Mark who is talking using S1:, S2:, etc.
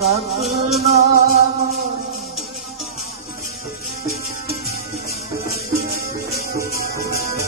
S1: Satnam Thank you.